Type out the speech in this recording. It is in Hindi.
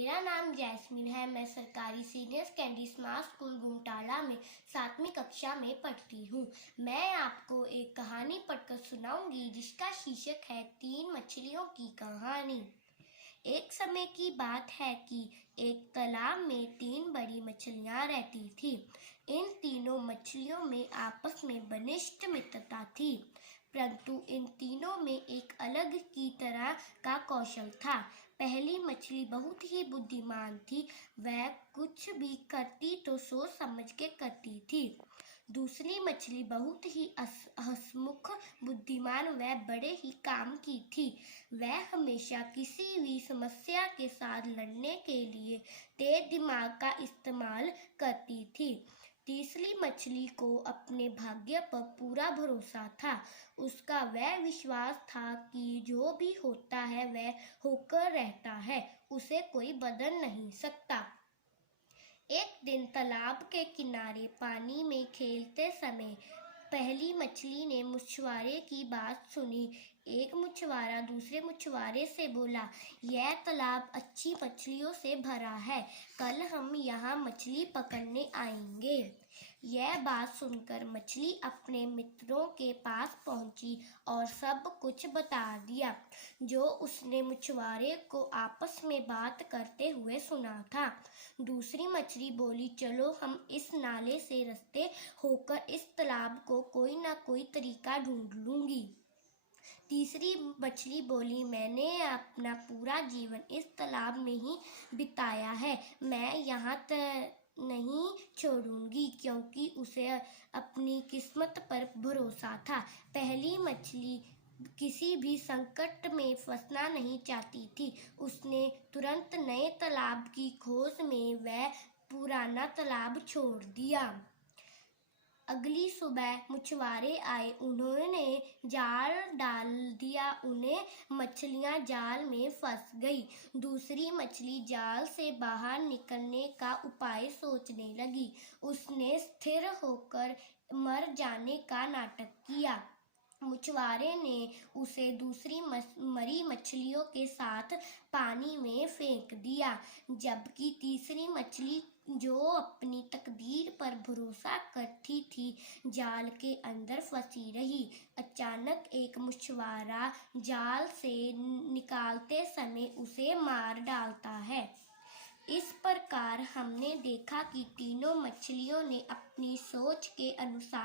मेरा नाम जैस्मिन है। मैं सरकारी senior secondary smart school Gumtala में 7वीं कक्षा में पढ़ती हूँ। मैं आपको एक कहानी पढ़कर सुनाऊंगी जिसका शीर्षक है 3 मछलियों की कहानी। एक समय की बात है कि एक तालाब में 3 बड़ी मछलियां रहती थी। इन तीनों मछलियों में आपस में घनिष्ठ मित्रता थी, परंतु इन तीनों में एक अलग की तरह का कौशल था। पहली मछली बहुत ही बुद्धिमान थी। वह कुछ भी करती तो सोच समझ के करती थी। दूसरी मछली बहुत ही हंसमुख, बुद्धिमान व बड़े ही काम की थी। वह हमेशा किसी भी समस्या के साथ लड़ने के लिए तेज दिमाग का इस्तेमाल करती थी। तीसरी मछली को अपने भाग्य पर पूरा भरोसा था। उसका वह विश्वास था कि जो भी होता है वह होकर रहता है, उसे कोई बदल नहीं सकता। एक दिन तालाब के किनारे पानी में खेलते समय पहली मछली ने मछुआरे की बात सुनी। एक मछुआरा दूसरे मछुआरे से बोला, यह तालाब अच्छी मछलियों से भरा है, कल हम यहाँ मछली पकड़ने आएंगे। यह बात सुनकर मछली अपने मित्रों के पास पहुंची और सब कुछ बता दिया जो उसने मछुआरे को आपस में बात करते हुए सुना था। दूसरी मछली बोली, चलो हम इस नाले से रास्ते होकर इस तालाब को कोई ना कोई तरीका ढूंढ लूंगी। तीसरी मछली बोली, मैंने अपना पूरा जीवन इस तालाब में ही बिताया है, मैं यहाँ नहीं छोड़ूंगी, क्योंकि उसे अपनी किस्मत पर भरोसा था। पहली मछली किसी भी संकट में फंसना नहीं चाहती थी। उसने तुरंत नए तालाब की खोज में वह पुराना तालाब छोड़ दिया। अगली सुबह मछुआरे आए, उन्होंने जाल डाल दिया, उन्हें मछलियां जाल में फंस गई। दूसरी मछली जाल से बाहर निकलने का उपाय सोचने लगी। उसने स्थिर होकर मर जाने का नाटक किया। मछुआरे ने उसे दूसरी मरी मछलियों के साथ पानी में फेंक दिया, जबकि तीसरी मछली जो अपनी तकदीर पर भरोसा करती थी जाल के अंदर फंसी रही। अचानक एक मछुआरा जाल से निकालते समय उसे मार डालता है। इस प्रकार हमने देखा कि तीनों मछलियों ने अपनी सोच के अनुसार